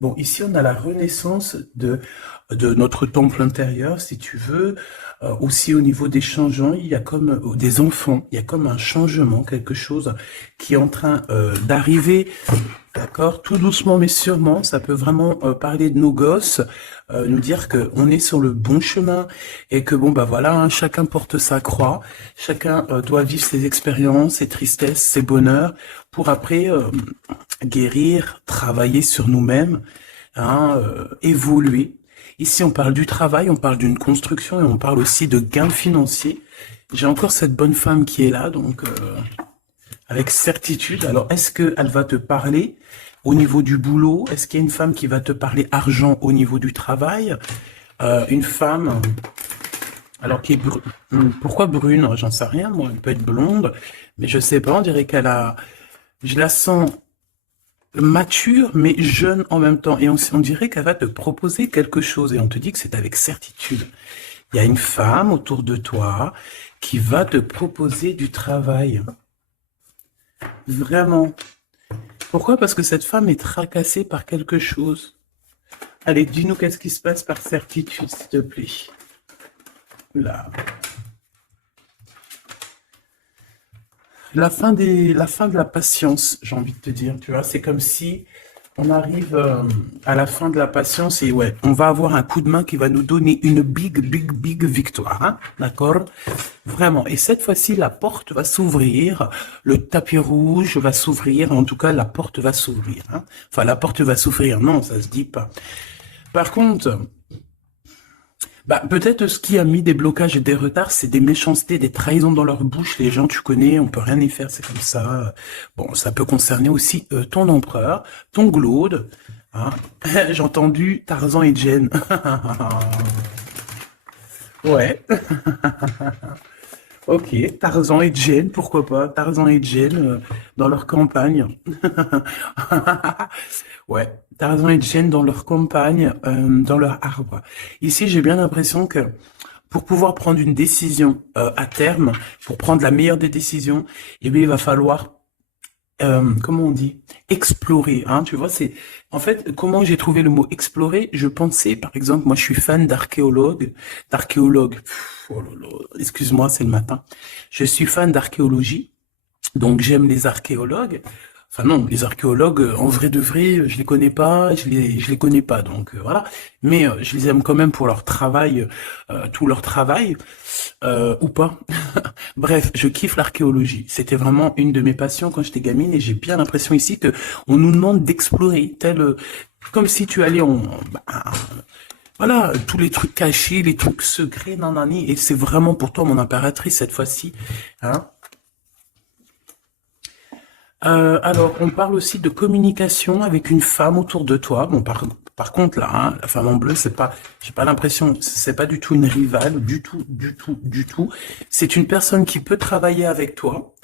Bon, ici, on a la renaissance de notre temple intérieur, si tu veux. Aussi, au niveau des changements, il y a comme des enfants, il y a comme un changement, quelque chose qui est en train d'arriver. D'accord, tout doucement mais sûrement, ça peut vraiment parler de nos gosses, nous dire que on est sur le bon chemin et que bon bah voilà, hein, chacun porte sa croix, chacun doit vivre ses expériences, ses tristesses, ses bonheurs, pour après guérir, travailler sur nous-mêmes, hein, évoluer. Ici, on parle du travail, on parle d'une construction et on parle aussi de gains financiers. J'ai encore cette bonne femme qui est là, donc avec certitude. Alors, est-ce qu'elle va te parler au niveau du boulot? Est-ce qu'il y a une femme qui va te parler argent au niveau du travail? Une femme, alors qui est pourquoi brune? J'en sais rien, moi. Elle peut être blonde, mais je sais pas. On dirait qu'elle a, je la sens mature, mais jeune en même temps. Et on dirait qu'elle va te proposer quelque chose. Et on te dit que c'est avec certitude. Il y a une femme autour de toi qui va te proposer du travail. Vraiment. Pourquoi? Parce que cette femme est tracassée par quelque chose. Allez, dis-nous qu'est-ce qui se passe par certitude, s'il te plaît. Là. La fin de la patience, j'ai envie de te dire, tu vois, c'est comme si on arrive à la fin de la patience et ouais, on va avoir un coup de main qui va nous donner une big victoire, hein, d'accord? Vraiment. Et cette fois-ci, la porte va s'ouvrir, le tapis rouge va s'ouvrir, en tout cas, la porte va s'ouvrir, hein. Enfin, la porte va s'ouvrir, non, ça se dit pas. Par contre, bah, peut-être ce qui a mis des blocages et des retards, c'est des méchancetés, des trahisons dans leur bouche. Les gens, tu connais, on peut rien y faire, c'est comme ça. Bon, ça peut concerner aussi ton empereur, ton glaude. Hein. J'ai entendu Tarzan et Jen. Ouais, ok, Tarzan et Jen, pourquoi pas, Tarzan et Jen dans leur campagne. Ouais, Tarzan et Jen dans leur campagne, dans leur arbre. Ici, j'ai bien l'impression que pour pouvoir prendre une décision à terme, pour prendre la meilleure des décisions, eh bien, il va falloir, comment on dit, explorer. Hein, tu vois, c'est en fait comment j'ai trouvé le mot explorer. Je pensais, par exemple, moi, je suis fan d'archéologue. Oh là là, excuse-moi, c'est le matin. Je suis fan d'archéologie, donc j'aime les archéologues. Enfin non, les archéologues, en vrai de vrai, je les connais pas, je les connais pas, donc voilà. Mais je les aime quand même pour leur travail, tout leur travail, ou pas. Bref, je kiffe l'archéologie. C'était vraiment une de mes passions quand j'étais gamine et j'ai bien l'impression ici que on nous demande d'explorer, tel, comme si tu allais bah, voilà, tous les trucs cachés, les trucs secrets, nanani, et c'est vraiment pour toi mon impératrice cette fois-ci, hein. Alors, on parle aussi de communication avec une femme autour de toi. Bon, par contre, là, hein, la femme en bleu, c'est pas, j'ai pas l'impression, c'est pas du tout une rivale, du tout. C'est une personne qui peut travailler avec toi.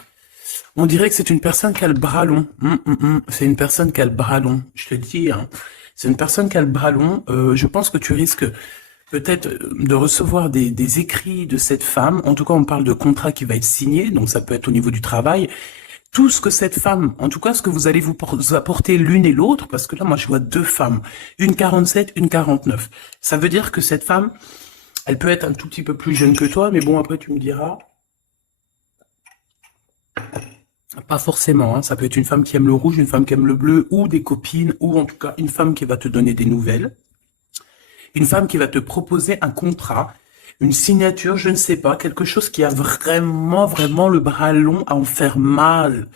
On dirait que c'est une personne qui a le bras long. C'est une personne qui a le bras long. Je te dis, hein, c'est une personne qui a le bras long. Je pense que tu risques peut-être de recevoir des écrits de cette femme. En tout cas, on parle de contrat qui va être signé, donc ça peut être au niveau du travail tout ce que cette femme, en tout cas ce que vous allez vous apporter l'une et l'autre, parce que là moi je vois deux femmes, une 47, une 49. Ça veut dire que cette femme, elle peut être un tout petit peu plus jeune que toi, mais bon après tu me diras, pas forcément, hein, ça peut être une femme qui aime le rouge, une femme qui aime le bleu, ou des copines, ou en tout cas une femme qui va te donner des nouvelles, une femme qui va te proposer un contrat, une signature, je ne sais pas, quelque chose qui a vraiment le bras long à en faire mal.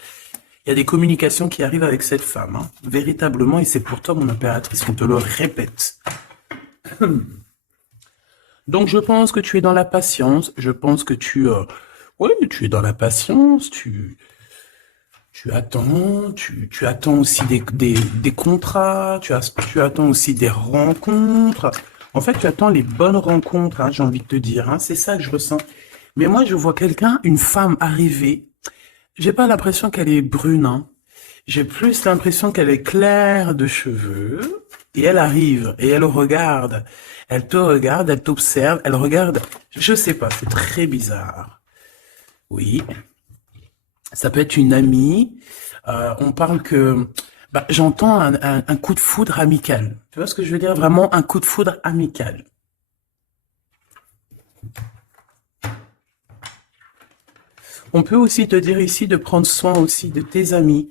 Il y a des communications qui arrivent avec cette femme, hein, véritablement, et c'est pour toi, mon impératrice, on te le répète. Donc, je pense que tu es dans la patience, je pense que oui, tu es dans la patience, tu attends, tu attends aussi des contrats, tu attends aussi des rencontres. En fait, tu attends les bonnes rencontres, hein, j'ai envie de te dire, hein, c'est ça que je ressens. Mais moi, je vois quelqu'un, une femme arriver, j'ai pas l'impression qu'elle est brune, hein. J'ai plus l'impression qu'elle est claire de cheveux, et elle arrive, et elle regarde. Elle te regarde, elle t'observe, elle regarde. Je sais pas, c'est très bizarre. Oui, ça peut être une amie. On parle que, Bah, j'entends un coup de foudre amical. Tu vois ce que je veux dire? Vraiment un coup de foudre amical. On peut aussi te dire ici de prendre soin aussi de tes amis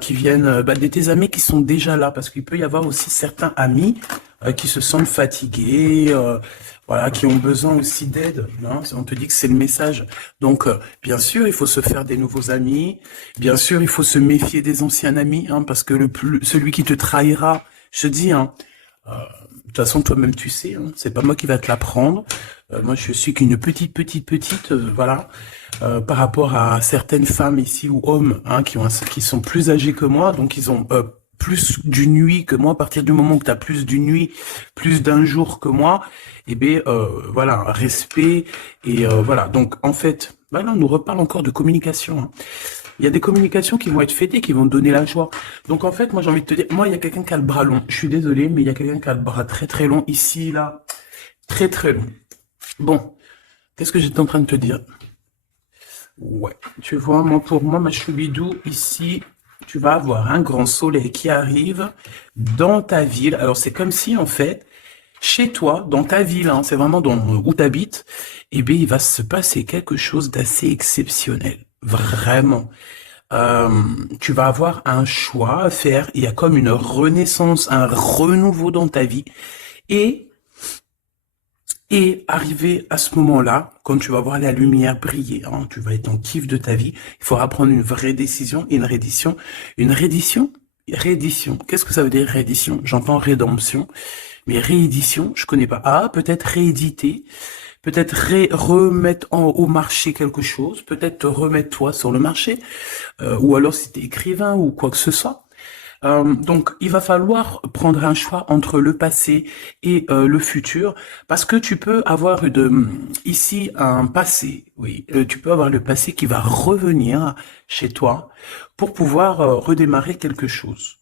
qui viennent, de tes amis qui sont déjà là, parce qu'il peut y avoir aussi certains amis qui se sentent fatigués, voilà, qui ont besoin aussi d'aide. Hein. On te dit que c'est le message. Donc, bien sûr, il faut se faire des nouveaux amis. Bien sûr, il faut se méfier des anciens amis, hein, parce que celui qui te trahira, je te dis, hein, de toute façon, toi-même, tu sais, hein, c'est pas moi qui va te l'apprendre. Moi, je suis qu'une petite, voilà, par rapport à certaines femmes ici ou hommes, hein, qui sont plus âgés que moi, donc ils ont plus d'une nuit que moi. À partir du moment où tu as plus d'une nuit, plus d'un jour que moi, eh bien, voilà, respect et voilà. Donc, en fait, là, on nous reparle encore de communication. Hein. Il y a des communications qui vont être fêtées, qui vont te donner la joie. Donc en fait, moi j'ai envie de te dire, moi il y a quelqu'un qui a le bras long. Je suis désolé, mais il y a quelqu'un qui a le bras très très long ici, là, très très long. Bon, qu'est-ce que j'étais en train de te dire? Ouais, tu vois, moi pour moi, ma choubidou, ici, tu vas avoir un grand soleil qui arrive dans ta ville. Alors c'est comme si en fait, chez toi, dans ta ville, hein, c'est vraiment où tu habites, eh bien il va se passer quelque chose d'assez exceptionnel. Vraiment. Euh, tu vas avoir un choix à faire. Il y a comme une renaissance, un renouveau dans ta vie. Et, et arrivé à ce moment-là, quand tu vas voir la lumière briller, hein, tu vas être en kiff de ta vie, il faudra prendre une vraie décision et une reddition. Une reddition? Réédition. Qu'est-ce que ça veut dire réédition? J'entends rédemption, mais réédition, je connais pas. Ah, peut-être rééditer. Peut-être remettre au marché quelque chose, peut-être te remettre toi sur le marché, ou alors si tu es écrivain ou quoi que ce soit. Donc, il va falloir prendre un choix entre le passé et le futur, parce que tu peux avoir ici un passé, oui, tu peux avoir le passé qui va revenir chez toi pour pouvoir redémarrer quelque chose.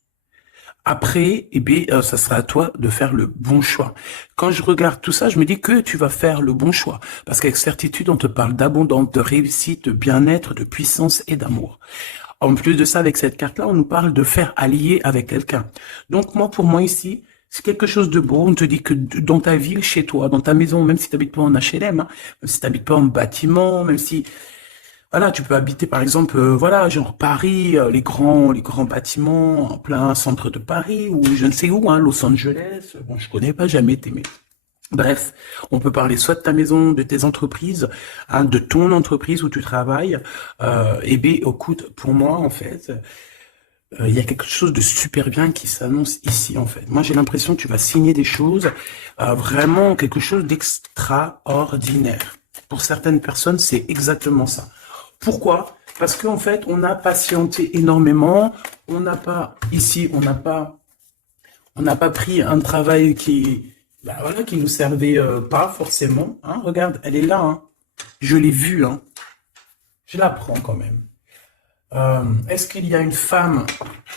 Après, eh bien, ça sera à toi de faire le bon choix. Quand je regarde tout ça, je me dis que tu vas faire le bon choix. Parce qu'avec certitude, on te parle d'abondance, de réussite, de bien-être, de puissance et d'amour. En plus de ça, avec cette carte-là, on nous parle de faire allier avec quelqu'un. Donc, moi, pour moi, ici, c'est quelque chose de beau. On te dit que dans ta ville, chez toi, dans ta maison, même si tu n'habites pas en HLM, hein, même si tu n'habites pas en bâtiment, même si voilà, tu peux habiter par exemple, voilà, genre Paris, les grands bâtiments en plein centre de Paris ou je ne sais où, hein, Los Angeles. Bon, je connais pas, jamais été, mais bref, on peut parler soit de ta maison, de tes entreprises, hein, de ton entreprise où tu travailles. Et bien, écoute, pour moi, en fait, il y a quelque chose de super bien qui s'annonce ici, en fait. Moi, j'ai l'impression que tu vas signer des choses, vraiment quelque chose d'extraordinaire. Pour certaines personnes, c'est exactement ça. Pourquoi? Parce qu'en fait, on a patienté énormément. On n'a pas, ici, on n'a pas pris un travail voilà, qui nous servait pas forcément. Hein. Regarde, elle est là. Hein. Je l'ai vue. Hein. Je la prends quand même. Est-ce qu'il y a une femme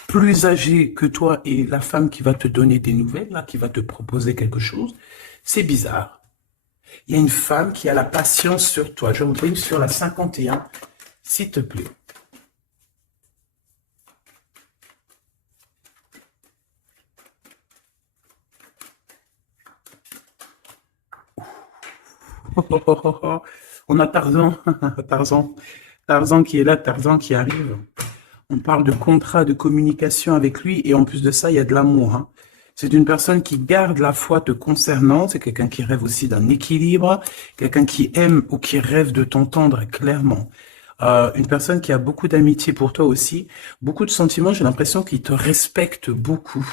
plus âgée que toi et la femme qui va te donner des nouvelles, là, qui va te proposer quelque chose? C'est bizarre. Il y a une femme qui a la patience sur toi. Je vous prie sur la 51, s'il te plaît. On a Tarzan, Tarzan, Tarzan qui est là, Tarzan qui arrive. On parle de contrat, de communication avec lui, et en plus de ça, il y a de l'amour. Hein. C'est une personne qui garde la foi te concernant, c'est quelqu'un qui rêve aussi d'un équilibre, quelqu'un qui aime ou qui rêve de t'entendre clairement. Une personne qui a beaucoup d'amitié pour toi aussi, beaucoup de sentiments, j'ai l'impression qu'il te respecte beaucoup.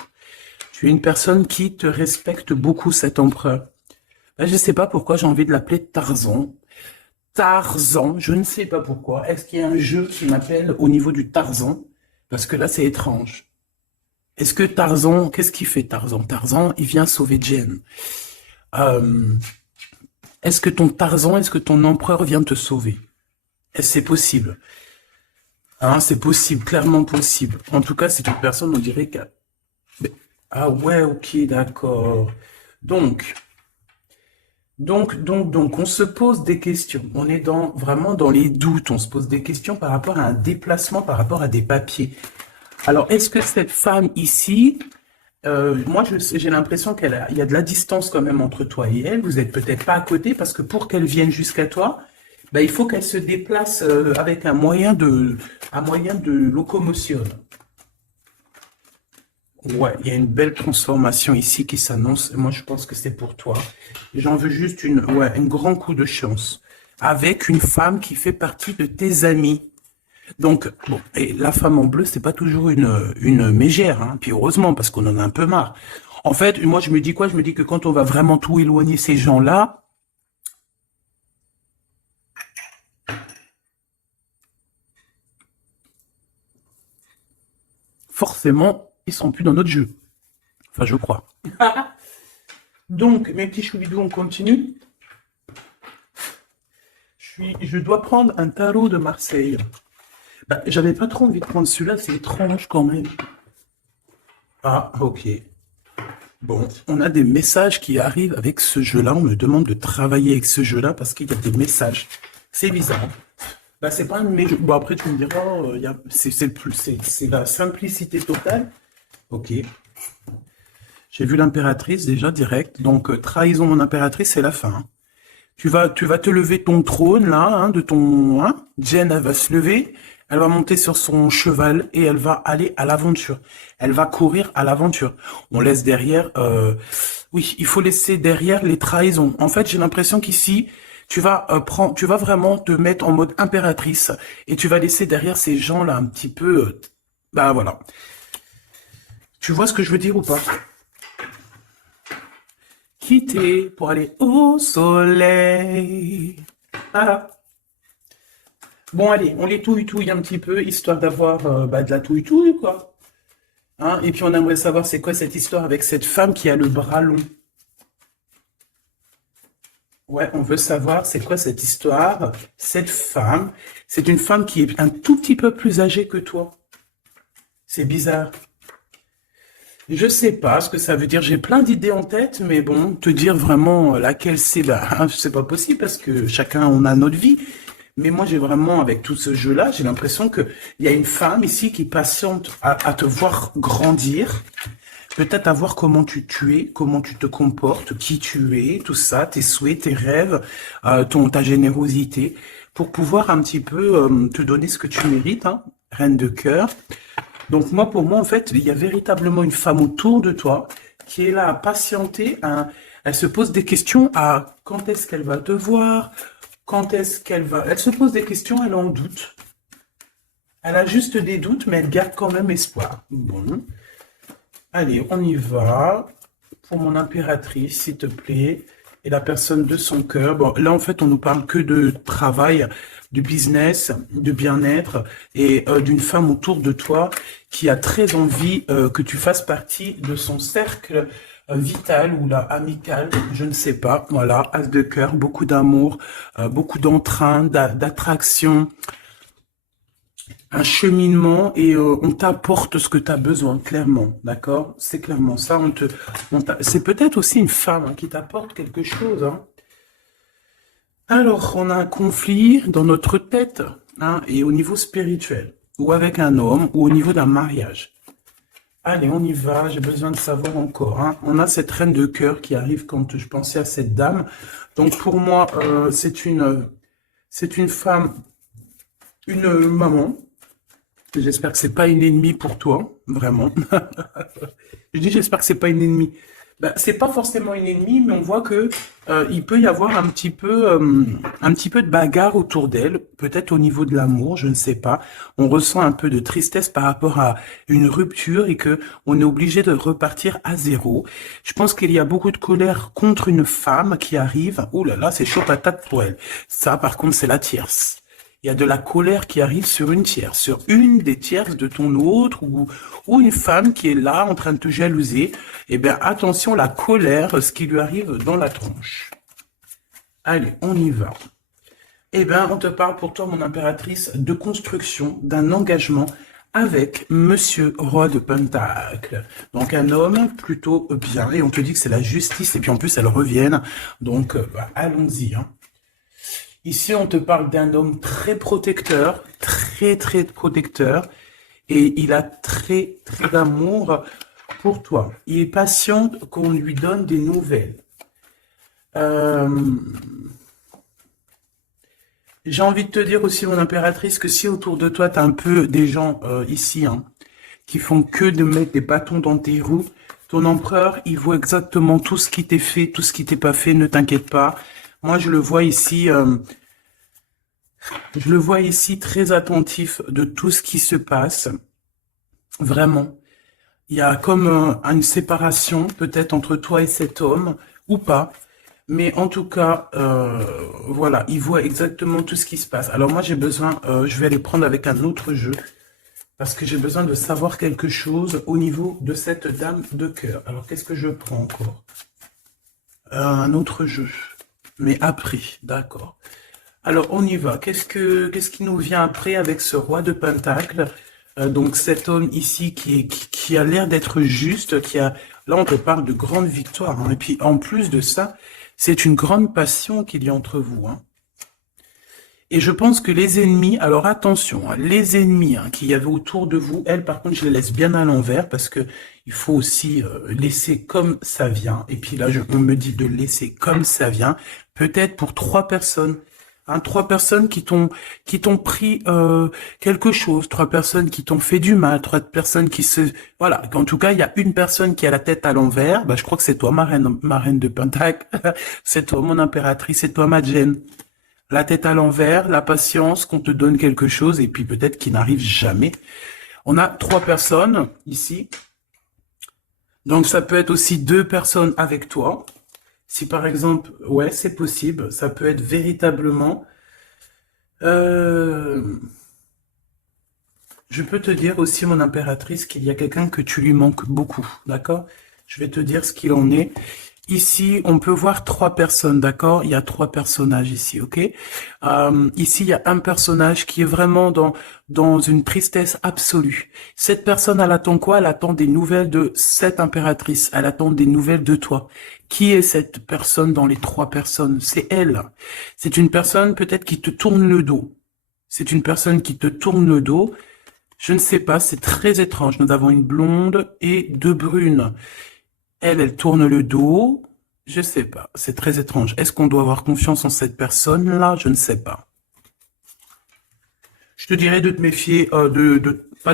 Tu es une personne qui te respecte beaucoup, cet empereur. Ben, je ne sais pas pourquoi j'ai envie de l'appeler Tarzan. Tarzan, je ne sais pas pourquoi. Est-ce qu'il y a un jeu qui m'appelle au niveau du Tarzan? Parce que là, c'est étrange. Est-ce que Tarzan, qu'est-ce qu'il fait Tarzan? Tarzan, il vient sauver Jen. Est-ce que ton Tarzan, est-ce que ton empereur vient te sauver? Est-ce que c'est possible? Hein, c'est possible, clairement possible. En tout cas, c'est une personne, on dirait que... Ah ouais, ok, d'accord. Donc, on se pose des questions. On est vraiment dans les doutes. On se pose des questions par rapport à un déplacement, par rapport à des papiers. Alors, est-ce que cette femme ici, moi, j'ai l'impression il y a de la distance quand même entre toi et elle. Vous n'êtes peut-être pas à côté parce que pour qu'elle vienne jusqu'à toi, ben, il faut qu'elle se déplace avec un moyen de locomotion. Ouais, il y a une belle transformation ici qui s'annonce. Moi, je pense que c'est pour toi. J'en veux juste un grand coup de chance avec une femme qui fait partie de tes amis. Donc, bon, et la femme en bleu, c'est pas toujours une mégère, hein. Puis heureusement, parce qu'on en a un peu marre. En fait, moi, je me dis quoi? Je me dis que quand on va vraiment tout éloigner ces gens-là, forcément, ils seront plus dans notre jeu. Enfin, je crois. Donc, mes petits choubidous, on continue. Je dois prendre un tarot de Marseille. Bah, j'avais pas trop envie de prendre celui-là, c'est étrange quand même. Ah, ok. Bon, on a des messages qui arrivent avec ce jeu-là. On me demande de travailler avec ce jeu-là parce qu'il y a des messages. C'est bizarre. Bah, c'est pas un mais bon, après, tu me diras, c'est la simplicité totale. Ok. J'ai vu l'impératrice déjà direct. Donc, trahison mon impératrice, c'est la fin, hein. Tu vas te lever de ton trône, là, hein, hein. Jen, elle va se lever. Elle va monter sur son cheval et elle va aller à l'aventure. Elle va courir à l'aventure. On laisse derrière... oui, il faut laisser derrière les trahisons. En fait, j'ai l'impression qu'ici, tu vas vraiment te mettre en mode impératrice et tu vas laisser derrière ces gens-là un petit peu... bah voilà. Tu vois ce que je veux dire ou pas? Quitter pour aller au soleil. Ah. Bon, allez, on les touille un petit peu, histoire d'avoir de la touille, quoi. Hein, et puis on aimerait savoir c'est quoi cette histoire avec cette femme qui a le bras long. Ouais, on veut savoir c'est quoi cette histoire. Cette femme, c'est une femme qui est un tout petit peu plus âgée que toi. C'est bizarre. Je sais pas ce que ça veut dire. J'ai plein d'idées en tête, mais bon, te dire vraiment laquelle c'est, bah, c'est pas possible parce que chacun on a notre vie. Mais moi, j'ai vraiment, avec tout ce jeu-là, j'ai l'impression que il y a une femme ici qui patiente à te voir grandir, peut-être à voir tu es, comment tu te comportes, qui tu es, tout ça, tes souhaits, tes rêves, ta générosité, pour pouvoir un petit peu te donner ce que tu mérites, hein, reine de cœur. Donc moi, pour moi, en fait, il y a véritablement une femme autour de toi qui est là à patienter. Elle se pose des questions à quand est-ce qu'elle va te voir, quand est-ce qu'elle va... Elle se pose des questions, elle en doute. Elle a juste des doutes, mais elle garde quand même espoir. Bon. Allez, on y va. Pour mon impératrice, s'il te plaît. Et la personne de son cœur. Bon, là, en fait, on nous parle que de travail, de business, de bien-être et d'une femme autour de toi qui a très envie que tu fasses partie de son cercle vital ou là amical, je ne sais pas. Voilà, as de cœur, beaucoup d'amour, beaucoup d'entrain, d'attraction, un cheminement et on t'apporte ce que tu as besoin, clairement, d'accord? C'est clairement ça. C'est peut-être aussi une femme hein, qui t'apporte quelque chose, hein. Alors, on a un conflit dans notre tête hein, et au niveau spirituel, ou avec un homme, ou au niveau d'un mariage. Allez, on y va, j'ai besoin de savoir encore. Hein. On a cette reine de cœur qui arrive quand je pensais à cette dame. Donc pour moi, c'est une femme, une maman. J'espère que c'est pas une ennemie pour toi, vraiment. Je dis j'espère que c'est pas une ennemie. Ben, c'est pas forcément une ennemie, mais on voit que il peut y avoir un petit peu de bagarre autour d'elle, peut-être au niveau de l'amour, je ne sais pas. On ressent un peu de tristesse par rapport à une rupture et que on est obligé de repartir à zéro. Je pense qu'il y a beaucoup de colère contre une femme qui arrive. Ouh là là, c'est chaud patate pour elle. Ça, par contre, c'est la tierce. Il y a de la colère qui arrive sur une tierce, sur une des tierces de ton autre ou une femme qui est là en train de te jalouser. Eh bien, attention, la colère, ce qui lui arrive dans la tronche. Allez, on y va. Eh bien, on te parle pour toi, mon impératrice, de construction, d'un engagement avec Monsieur Roi de Pentacle. Donc, un homme plutôt bien. Et on te dit que c'est la justice. Et puis, en plus, elle revienne. Donc, allons-y, hein. Ici, on te parle d'un homme très protecteur, très protecteur, et il a très, très d'amour pour toi. Il est patient qu'on lui donne des nouvelles. Euh, J'ai envie de te dire aussi, mon impératrice, que si autour de toi, tu as un peu des gens ici hein, qui font que de mettre des bâtons dans tes roues, ton empereur, il voit exactement tout ce qui t'est fait, tout ce qui t'est pas fait, ne t'inquiète pas. Moi, je le vois ici très attentif de tout ce qui se passe. Vraiment. Il y a comme une séparation, peut-être entre toi et cet homme, ou pas. Mais en tout cas, voilà, il voit exactement tout ce qui se passe. Alors moi, j'ai besoin, je vais aller prendre avec un autre jeu, parce que j'ai besoin de savoir quelque chose au niveau de cette dame de cœur. Alors, qu'est-ce que je prends encore? Un autre jeu, mais après, d'accord. Alors, on y va. Qu'est-ce qui nous vient après avec ce roi de Pentacle? Donc, cet homme ici qui a l'air d'être juste, là, on te parle de grande victoire. Hein. Et puis, en plus de ça, c'est une grande passion qu'il y a entre vous. Hein. Et je pense que les ennemis, alors attention, hein, les ennemis hein, qu'il y avait autour de vous, elles, par contre, je les laisse bien à l'envers parce que il faut aussi laisser comme ça vient. Et puis là, on me dit de laisser comme ça vient, peut-être pour 3 personnes. Hein, 3 personnes qui t'ont pris quelque chose, 3 personnes qui t'ont fait du mal, 3 personnes qui se... Voilà, en tout cas, il y a une personne qui a la tête à l'envers, bah, je crois que c'est toi, ma reine de Pentacle, c'est toi, mon impératrice, c'est toi, ma Jen. La tête à l'envers, la patience, qu'on te donne quelque chose, et puis peut-être qu'il n'arrive jamais. On a 3 personnes ici, donc ça peut être aussi 2 personnes avec toi. Si par exemple, ouais, c'est possible, ça peut être véritablement... je peux te dire aussi, mon impératrice, qu'il y a quelqu'un que tu lui manques beaucoup, d'accord? Je vais te dire ce qu'il en est. Ici, on peut voir 3 personnes, d'accord? Il y a 3 personnages ici, ok? Ici, il y a un personnage qui est vraiment dans une tristesse absolue. Cette personne, elle attend quoi? Elle attend des nouvelles de cette impératrice. Elle attend des nouvelles de toi. Qui est cette personne dans les 3 personnes? C'est elle. C'est une personne peut-être qui te tourne le dos. C'est une personne qui te tourne le dos. Je ne sais pas, c'est très étrange. Nous avons une blonde et 2 brunes. Elle tourne le dos. Je sais pas. C'est très étrange. Est-ce qu'on doit avoir confiance en cette personne-là? Je ne sais pas. Je te dirais de te méfier, pas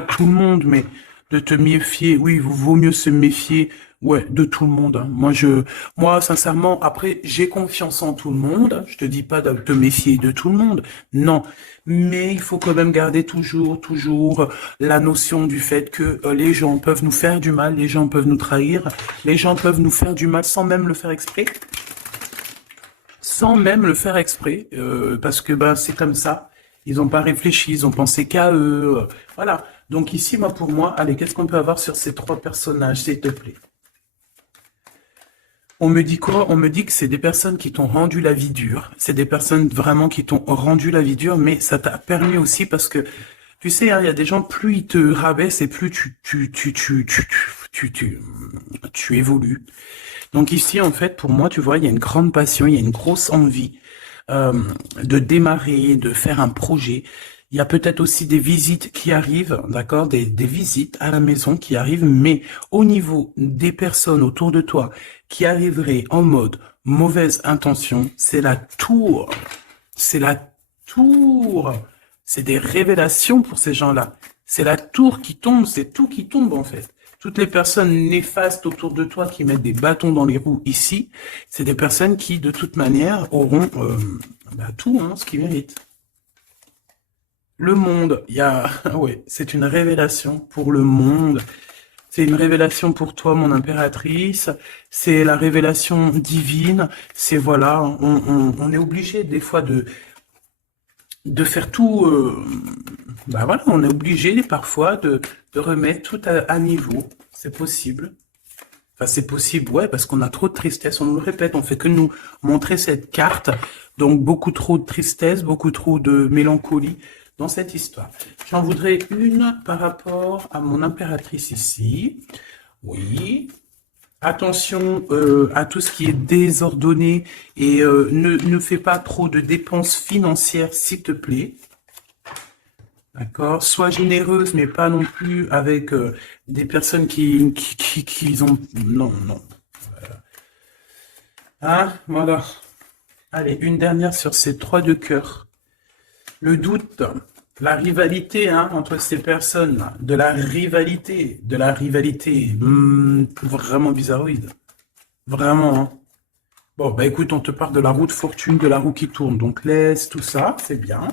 de tout le monde, mais de te méfier. Oui, il vaut mieux se méfier, ouais, de tout le monde. Hein. Moi, sincèrement, après, j'ai confiance en tout le monde. Je te dis pas de te méfier de tout le monde. Non. Mais il faut quand même garder toujours la notion du fait que les gens peuvent nous faire du mal, les gens peuvent nous trahir, les gens peuvent nous faire du mal sans même le faire exprès. Sans même le faire exprès, parce que ben c'est comme ça. Ils n'ont pas réfléchi, ils ont pensé qu'à eux. Voilà. Donc ici, pour moi, allez, qu'est-ce qu'on peut avoir sur ces 3 personnages, s'il te plaît? On me dit quoi? On me dit que c'est des personnes qui t'ont rendu la vie dure. C'est des personnes vraiment qui t'ont rendu la vie dure, mais ça t'a permis aussi parce que, tu sais, hein, il y a des gens, plus ils te rabaissent et plus tu évolues. Donc ici, en fait, pour moi, tu vois, il y a une grande passion, il y a une grosse envie de démarrer, de faire un projet. Il y a peut-être aussi des visites qui arrivent, d'accord, des visites à la maison qui arrivent, mais au niveau des personnes autour de toi qui arriveraient en mode mauvaise intention, c'est la tour. C'est la tour. C'est des révélations pour ces gens-là. C'est la tour qui tombe, c'est tout qui tombe en fait. Toutes les personnes néfastes autour de toi qui mettent des bâtons dans les roues ici, c'est des personnes qui, de toute manière, auront tout ce qu'ils méritent. Le monde, ouais, c'est une révélation pour le monde. C'est une révélation pour toi, mon impératrice. C'est la révélation divine. C'est voilà, on est obligé des fois de faire tout. Voilà, on est obligé parfois de remettre tout à niveau. C'est possible. Enfin, c'est possible, ouais, parce qu'on a trop de tristesse. On nous le répète, on fait que nous montrer cette carte. Donc, beaucoup trop de tristesse, beaucoup trop de mélancolie dans cette histoire. J'en voudrais une par rapport à mon impératrice ici. Oui. Attention à tout ce qui est désordonné et ne fais pas trop de dépenses financières, s'il te plaît. D'accord? Sois généreuse, mais pas non plus avec des personnes qui ont... Non, non. Hein? Voilà. Allez, une dernière sur ces trois de cœur. Le doute, la rivalité hein, entre ces personnes, de la rivalité, vraiment bizarroïde. Vraiment, hein. Bon, bah écoute, on te parle de la roue de fortune, de la roue qui tourne, donc laisse tout ça, c'est bien.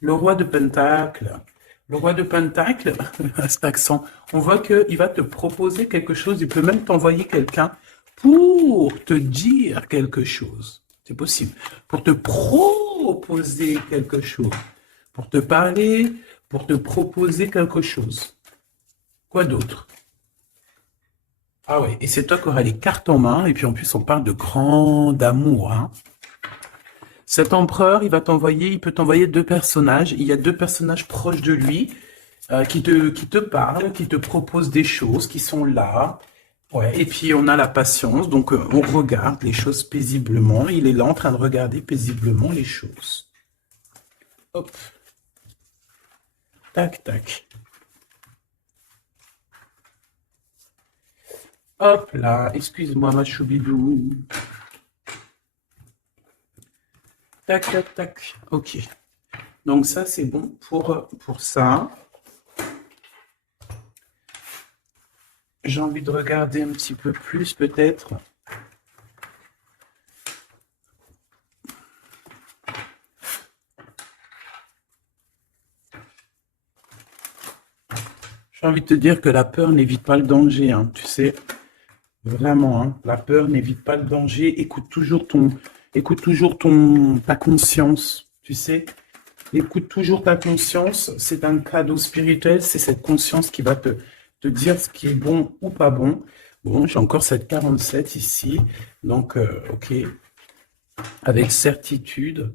Le roi de Pentacle. Le roi de Pentacle, à cet accent, on voit qu'il va te proposer quelque chose, il peut même t'envoyer quelqu'un pour te dire quelque chose. C'est possible. Pour te proposer quelque chose. Pour te parler, pour te proposer quelque chose. Quoi d'autre? Ah ouais, et c'est toi qui auras les cartes en main, et puis en plus on parle de grand amour, hein. Cet empereur, il peut t'envoyer deux personnages. Il y a deux personnages proches de lui qui te parlent, qui te proposent des choses, qui sont là. Ouais. Et puis on a la patience, donc on regarde les choses paisiblement. Il est là en train de regarder paisiblement les choses. Hop. Tac, tac. Hop là, excuse-moi ma choubidou. Tac, tac, tac. Ok. Donc ça, c'est bon pour ça. J'ai envie de regarder un petit peu plus, peut-être. J'ai envie de te dire que la peur n'évite pas le danger, hein, tu sais. Vraiment, hein, la peur n'évite pas le danger. Écoute toujours ta conscience, tu sais. Écoute toujours ta conscience. C'est un cadeau spirituel. C'est cette conscience qui va te dire ce qui est bon ou pas bon. Bon, j'ai encore cette 47 ici. Donc, ok. Avec certitude.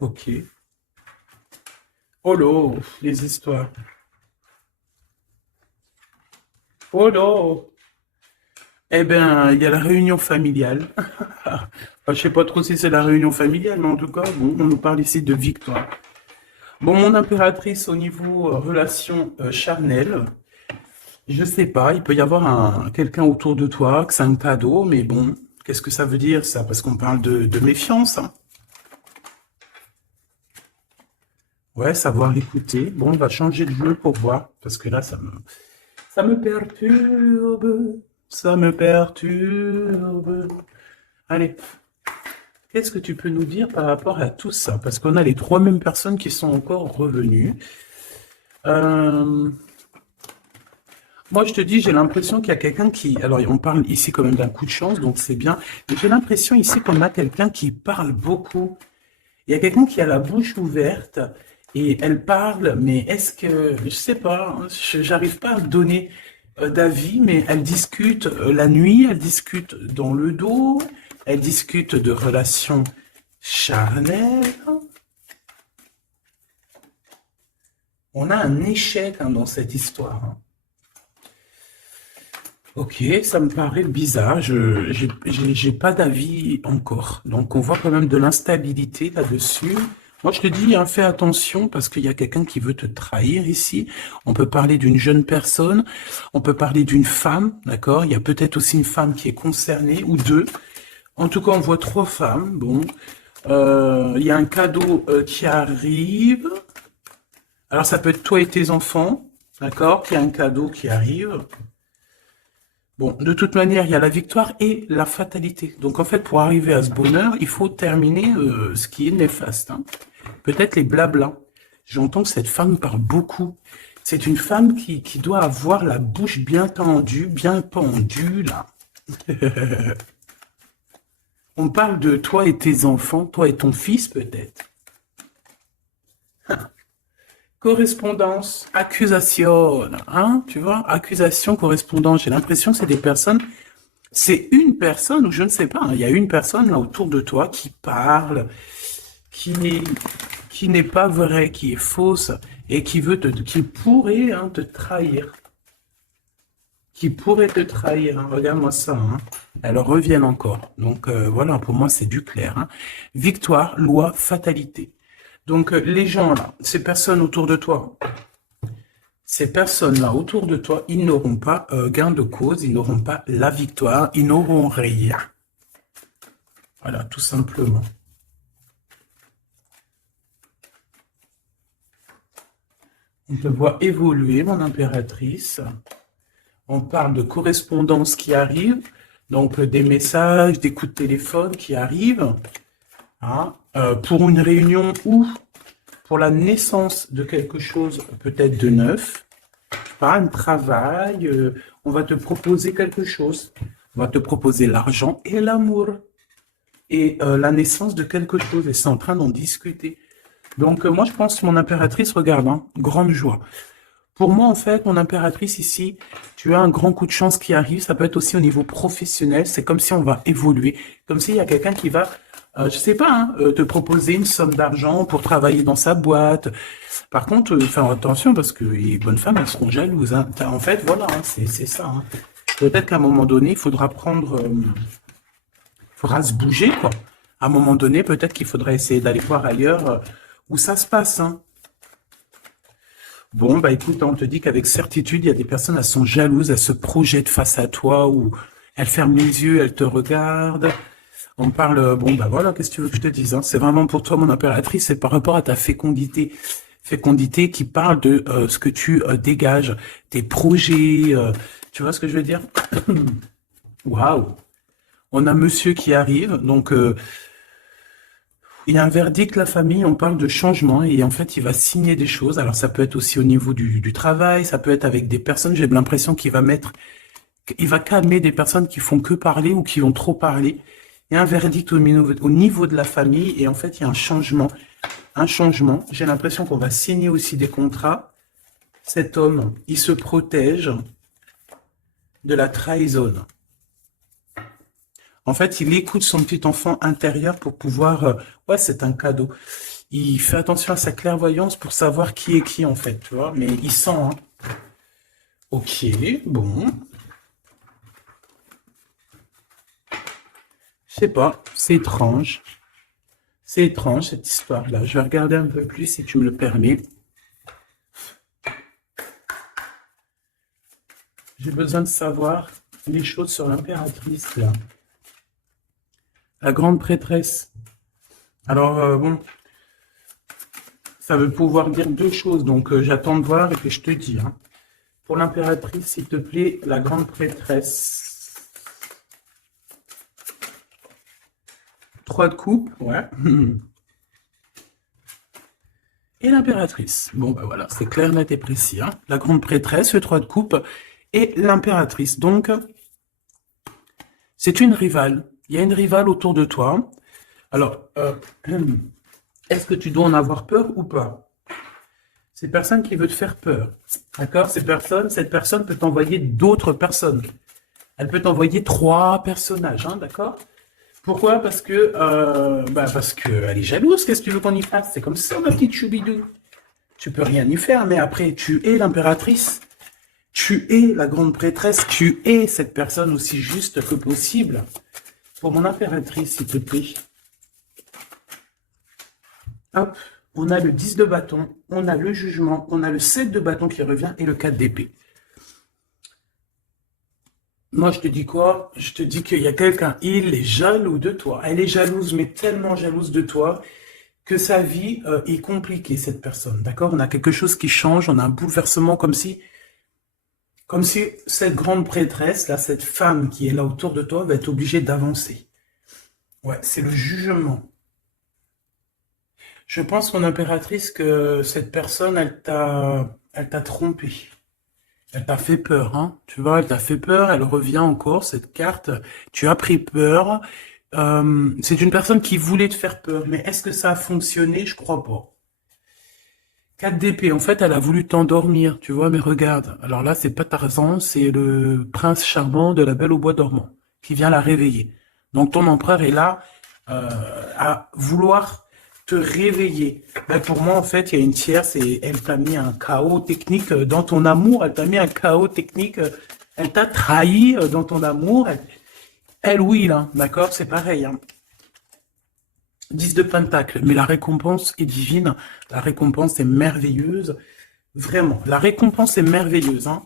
Ok. Oh là, les histoires. Oh là. Eh bien, il y a la réunion familiale. Enfin, je sais pas trop si c'est la réunion familiale, mais en tout cas, bon, on nous parle ici de victoire. Bon, mon impératrice au niveau relation charnelle, je sais pas, il peut y avoir quelqu'un autour de toi, que c'est un cadeau, mais bon, qu'est-ce que ça veut dire ça? Parce qu'on parle de méfiance, hein. Ouais, savoir écouter. Bon, on va changer de jeu pour voir, parce que là, ça me perturbe, ça me perturbe. Allez, qu'est-ce que tu peux nous dire par rapport à tout ça? Parce qu'on a les trois mêmes personnes qui sont encore revenues. Moi, je te dis, j'ai l'impression qu'il y a quelqu'un qui... Alors, on parle ici quand même d'un coup de chance, donc c'est bien. Mais j'ai l'impression ici qu'on a quelqu'un qui parle beaucoup. Il y a quelqu'un qui a la bouche ouverte et elle parle, mais est-ce que... Je sais pas, hein, j'arrive pas à me donner d'avis, mais elle discute la nuit, elle discute dans le dos, elle discute de relations charnelles. On a un échec hein, dans cette histoire, hein. Ok, ça me paraît bizarre. J'ai pas d'avis encore. Donc, on voit quand même de l'instabilité là-dessus. Moi, je te dis, hein, fais attention parce qu'il y a quelqu'un qui veut te trahir ici. On peut parler d'une jeune personne. On peut parler d'une femme, d'accord? Il y a peut-être aussi une femme qui est concernée ou deux. En tout cas, on voit trois femmes. Bon, il y a un cadeau qui arrive. Alors, ça peut être toi et tes enfants, d'accord? Il y a un cadeau qui arrive. Bon, de toute manière, il y a la victoire et la fatalité. Donc, en fait, pour arriver à ce bonheur, il faut terminer ce qui est néfaste, hein. Peut-être les blablas. J'entends que cette femme parle beaucoup. C'est une femme qui doit avoir la bouche bien tendue, bien pendue, là. On parle de toi et tes enfants, toi et ton fils, peut-être. Correspondance, accusation, hein, tu vois, accusation, correspondance. J'ai l'impression que c'est des personnes, c'est une personne, ou je ne sais pas, hein, il y a une personne là autour de toi qui parle, qui n'est, qui n'est pas vraie, qui est fausse, et qui pourrait hein, te trahir. Qui pourrait te trahir, hein. Regarde-moi ça, hein. Elles reviennent encore. Donc voilà, pour moi, c'est du clair, hein. Victoire, loi, fatalité. Donc, les gens là, ces personnes autour de toi, ces personnes-là autour de toi, ils n'auront pas gain de cause, ils n'auront pas la victoire, ils n'auront rien. Voilà, tout simplement. On te voit évoluer, mon impératrice. On parle de correspondance qui arrive, donc des messages, des coups de téléphone qui arrivent, hein, pour une réunion ou pour la naissance de quelque chose peut-être de neuf, pas un travail, on va te proposer quelque chose, on va te proposer l'argent et l'amour, et la naissance de quelque chose, et c'est en train d'en discuter. Donc moi je pense, mon impératrice, regarde, hein, grande joie. Pour moi, en fait, mon impératrice ici, tu as un grand coup de chance qui arrive. Ça peut être aussi au niveau professionnel. C'est comme si on va évoluer. Comme s'il y a quelqu'un qui va, je sais pas, hein, te proposer une somme d'argent pour travailler dans sa boîte. Par contre, faire attention parce que les bonnes femmes, elles seront jalouses. Hein. En fait, voilà, hein, c'est ça. Hein. Peut-être qu'à un moment donné, il faudra prendre, faudra se bouger, quoi. À un moment donné, peut-être qu'il faudra essayer d'aller voir ailleurs où ça se passe, hein. Bon, bah écoute, on te dit qu'avec certitude, il y a des personnes, elles sont jalouses, elles se projettent face à toi ou elles ferment les yeux, elles te regardent. On parle, bon, bah voilà, qu'est-ce que tu veux que je te dise, hein? C'est vraiment pour toi, mon impératrice, c'est par rapport à ta fécondité. Fécondité qui parle de ce que tu dégages, tes projets, tu vois ce que je veux dire? Waouh! On a monsieur qui arrive, donc il y a un verdict, la famille, on parle de changement et en fait, il va signer des choses. Alors, ça peut être aussi au niveau du travail, ça peut être avec des personnes, j'ai l'impression qu'il va mettre, il va calmer des personnes qui font que parler ou qui vont trop parler. Il y a un verdict au niveau de la famille et en fait, il y a un changement. Un changement. J'ai l'impression qu'on va signer aussi des contrats. Cet homme, il se protège de la trahison. En fait, il écoute son petit enfant intérieur pour pouvoir... ouais, c'est un cadeau. Il fait attention à sa clairvoyance pour savoir qui est qui, en fait, tu vois. Mais il sent, hein. Ok, bon. Je sais pas, c'est étrange. C'est étrange, cette histoire-là. Je vais regarder un peu plus, si tu me le permets. J'ai besoin de savoir les choses sur l'impératrice, là. La grande prêtresse. Alors, bon, ça veut pouvoir dire deux choses, donc j'attends de voir et puis je te dis. Hein. Pour l'impératrice, s'il te plaît, la grande prêtresse. 3 de coupe, ouais. Et l'impératrice. Bon, ben voilà, c'est clair, net et précis. Hein. La grande prêtresse, le 3 de coupe et l'impératrice. Donc, c'est une rivale. Il y a une rivale autour de toi. Alors, est-ce que tu dois en avoir peur ou pas? C'est personne qui veut te faire peur. D'accord? Cette personne peut t'envoyer d'autres personnes. Elle peut t'envoyer 3 personnages, hein, d'accord? Pourquoi? Parce que elle est jalouse. Qu'est-ce que tu veux qu'on y fasse? C'est comme ça, ma petite choubidou. Tu peux rien y faire, mais après, tu es l'impératrice. Tu es la grande prêtresse. Tu es cette personne aussi juste que possible. Pour mon impératrice, s'il te plaît. Hop, on a le 10 de bâton, on a le jugement, on a le 7 de bâton qui revient et le 4 d'épée. Moi, je te dis quoi? Je te dis qu'il y a quelqu'un, il est jaloux de toi. Elle est jalouse, mais tellement jalouse de toi que sa vie est compliquée, cette personne. D'accord? On a quelque chose qui change, on a un bouleversement comme si cette grande prêtresse, là, cette femme qui est là autour de toi, va être obligée d'avancer. Ouais, c'est le jugement. Je pense, mon impératrice, que cette personne, elle t'a trompé. Elle t'a fait peur, hein. Tu vois, elle t'a fait peur, elle revient encore, cette carte. Tu as pris peur. C'est une personne qui voulait te faire peur. Mais est-ce que ça a fonctionné? Je crois pas. 4 d'épée, en fait, elle a voulu t'endormir, tu vois, mais regarde. Alors là, c'est pas Tarzan, c'est le prince charmant de la Belle au bois dormant qui vient la réveiller. Donc ton empereur est là à vouloir te réveiller. Ben, pour moi, en fait, il y a une tierce et elle t'a mis un chaos technique dans ton amour. Elle t'a mis un chaos technique. Elle t'a trahi dans ton amour. Elle oui, là, d'accord, c'est pareil. Hein. 10 de Pentacle, mais la récompense est divine, la récompense est merveilleuse, vraiment, la récompense est merveilleuse, hein.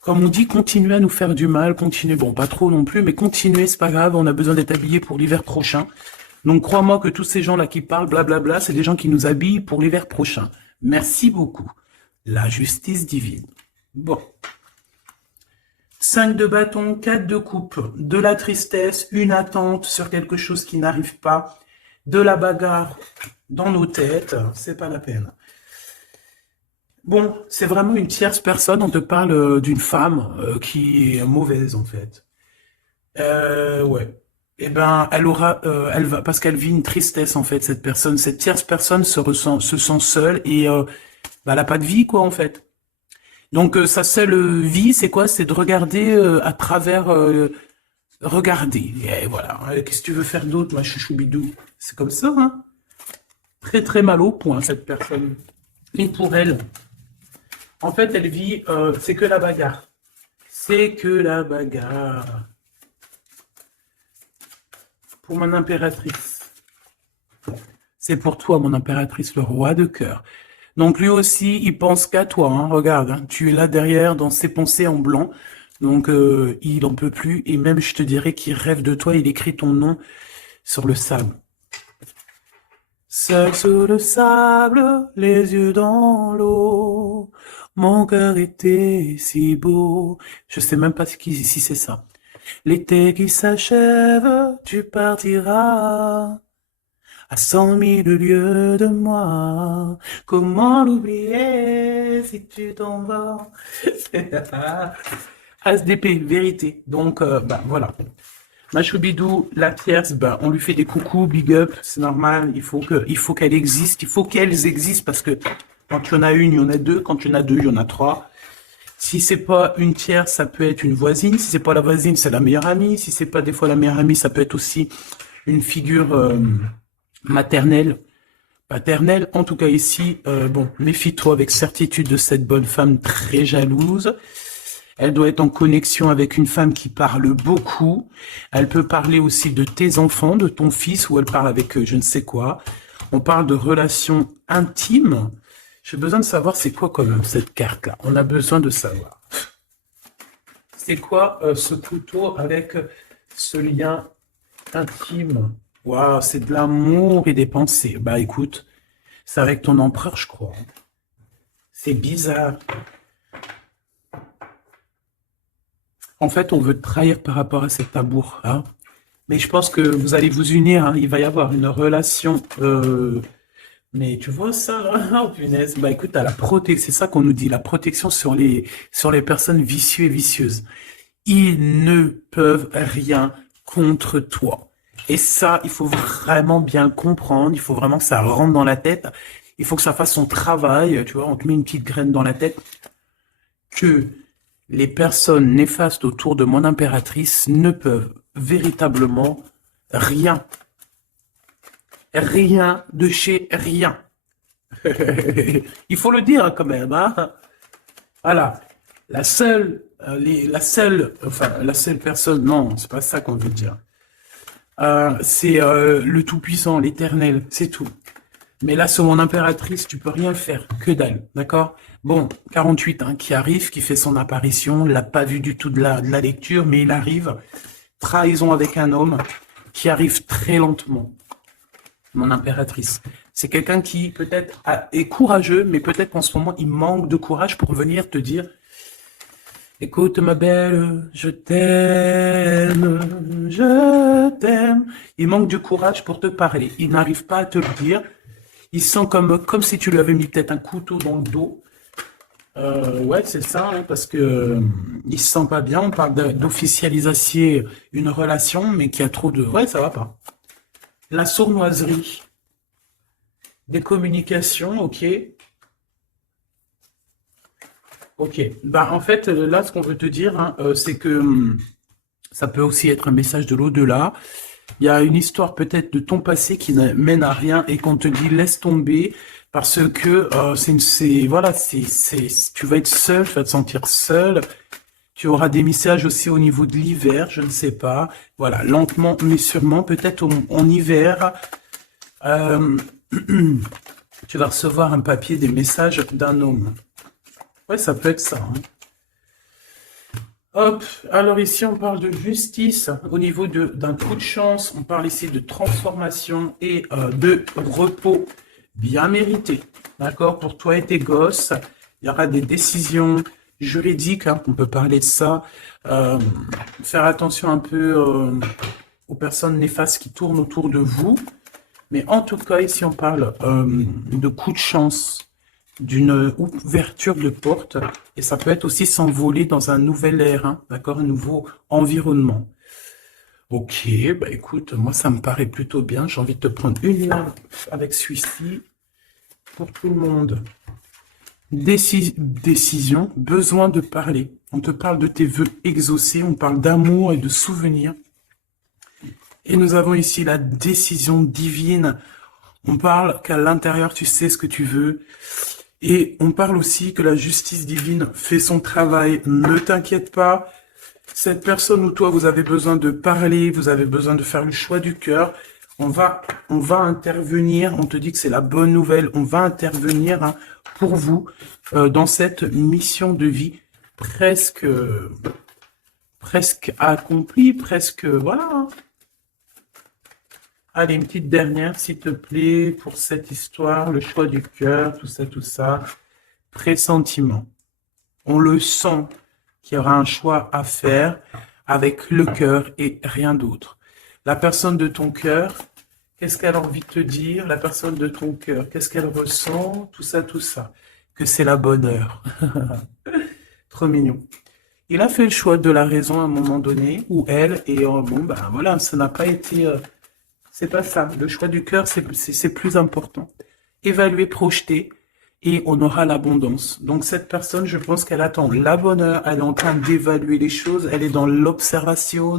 Comme on dit, continuez à nous faire du mal, continuez, bon, pas trop non plus, mais continuez, c'est pas grave, on a besoin d'être habillés pour l'hiver prochain. Donc, crois-moi que tous ces gens-là qui parlent, blablabla, c'est des gens qui nous habillent pour l'hiver prochain. Merci beaucoup. La justice divine. Bon. 5 de bâton, 4 de coupe, de la tristesse, une attente sur quelque chose qui n'arrive pas, de la bagarre dans nos têtes, c'est pas la peine. Bon, c'est vraiment une tierce personne, on te parle d'une femme qui est mauvaise en fait. Ouais. Eh ben, elle va, parce qu'elle vit une tristesse en fait, cette personne, cette tierce personne se sent seule et bah, elle a pas de vie quoi en fait. Donc sa seule vie, c'est quoi? C'est de regarder à travers, regarder. Et voilà. Qu'est-ce que tu veux faire d'autre, ma chouchoubidou? C'est comme ça, hein? Très très mal au point cette personne. Et pour elle, en fait, elle vit, c'est que la bagarre. C'est que la bagarre. Pour mon impératrice. C'est pour toi, mon impératrice, le roi de cœur. Donc lui aussi, il pense qu'à toi, hein, regarde, hein, tu es là derrière dans ses pensées en blanc, donc il en peut plus, et même je te dirais qu'il rêve de toi, il écrit ton nom sur le sable. Seul sur le sable, les yeux dans l'eau, mon cœur était si beau. Je sais même pas si c'est ça. L'été qui s'achève, tu partiras. À 100 000 lieues de moi, comment l'oublier si tu t'en vas? SDP, vérité. Donc, bah, voilà. Ma choubidou, la tierce, bah, on lui fait des coucous, big up, c'est normal. Il faut qu'elle existe. Il faut qu'elles existent parce que quand il y en a une, il y en a deux. Quand il y en a deux, il y en a trois. Si c'est pas une tierce, ça peut être une voisine. Si c'est pas la voisine, c'est la meilleure amie. Si c'est pas des fois la meilleure amie, ça peut être aussi une figure, maternelle, paternelle, en tout cas ici, bon, méfie-toi avec certitude de cette bonne femme très jalouse. Elle doit être en connexion avec une femme qui parle beaucoup. Elle peut parler aussi de tes enfants, de ton fils, ou elle parle avec je ne sais quoi. On parle de relations intimes. J'ai besoin de savoir c'est quoi quand même cette carte-là. On a besoin de savoir. C'est quoi ce couteau avec ce lien intime? Waouh, c'est de l'amour et des pensées. Bah écoute, c'est avec ton empereur, je crois. C'est bizarre. En fait, on veut te trahir par rapport à cet amour, hein. Mais je pense que vous allez vous unir, hein. Il va y avoir une relation. Mais tu vois ça, là? Oh, punaise. Bah écoute, à la protection, c'est ça qu'on nous dit, la protection sur les personnes vicieuses et vicieuses. Ils ne peuvent rien contre toi. Et ça, il faut vraiment bien le comprendre, il faut vraiment que ça rentre dans la tête, il faut que ça fasse son travail, tu vois, on te met une petite graine dans la tête, que les personnes néfastes autour de mon impératrice ne peuvent véritablement rien. Rien de chez rien. Il faut le dire quand même, hein. Voilà. La seule personne, non, c'est pas ça qu'on veut dire. C'est le Tout-Puissant, l'Éternel, c'est tout. Mais là, sur mon impératrice, tu peux rien faire, que dalle, d'accord? Bon, 48, hein, qui arrive, qui fait son apparition, l'a pas vu du tout de la lecture, mais il arrive. Trahison avec un homme qui arrive très lentement. Mon impératrice. C'est quelqu'un qui peut-être est courageux, mais peut-être qu'en ce moment, il manque de courage pour venir te dire: écoute ma belle, je t'aime, je t'aime. Il manque du courage pour te parler. Il n'arrive pas à te le dire. Il sent comme si tu lui avais mis peut-être un couteau dans le dos. Ouais, c'est ça, hein, parce que il se sent pas bien. On parle d'officialiser une relation, mais qui a trop de... Ouais, ça va pas. La sournoiserie. Des communications, ok. Ok, bah en fait là ce qu'on veut te dire, hein, c'est que ça peut aussi être un message de l'au-delà. Il y a une histoire peut-être de ton passé qui ne mène à rien et qu'on te dit laisse tomber parce que tu vas être seul, tu vas te sentir seul. Tu auras des messages aussi au niveau de l'hiver, je ne sais pas. Voilà, lentement mais sûrement, peut-être en hiver. Euh, tu vas recevoir un papier, des messages d'un homme. Ouais, ça peut être ça, hein. Hop, alors ici on parle de justice au niveau d'un coup de chance, on parle ici de transformation et de repos bien mérité, d'accord, pour toi et tes gosses. Il y aura des décisions juridiques, hein, on peut parler de ça. Faire attention un peu aux personnes néfastes qui tournent autour de vous. Mais en tout cas, ici, on parle de coup de chance, d'une ouverture de porte, et ça peut être aussi s'envoler dans un nouvel air, hein, d'accord, un nouveau environnement. Ok, bah écoute, moi ça me paraît plutôt bien. J'ai envie de te prendre une main avec celui-ci pour tout le monde. Décision, besoin de parler. On te parle de tes vœux exaucés, on parle d'amour et de souvenirs. Et nous avons ici la décision divine. On parle qu'à l'intérieur, tu sais ce que tu veux. Et on parle aussi que la justice divine fait son travail. Ne t'inquiète pas. Cette personne ou toi, vous avez besoin de parler, vous avez besoin de faire le choix du cœur. On va intervenir. On te dit que c'est la bonne nouvelle. On va intervenir, hein, pour vous dans cette mission de vie presque accomplie, presque, voilà, hein. Allez, une petite dernière, s'il te plaît, pour cette histoire, le choix du cœur, tout ça, tout ça. Pressentiment. On le sent qu'il y aura un choix à faire avec le cœur et rien d'autre. La personne de ton cœur, qu'est-ce qu'elle a envie de te dire? La personne de ton cœur, qu'est-ce qu'elle ressent? Tout ça, tout ça. Que c'est la bonne heure. Trop mignon. Il a fait le choix de la raison à un moment donné, ou elle, et bon, ben voilà, ça n'a pas été... c'est pas ça. Le choix du cœur, c'est plus important. Évaluer, projeter, et on aura l'abondance. Donc cette personne, je pense qu'elle attend la bonne heure, elle est en train d'évaluer les choses, elle est dans l'observation,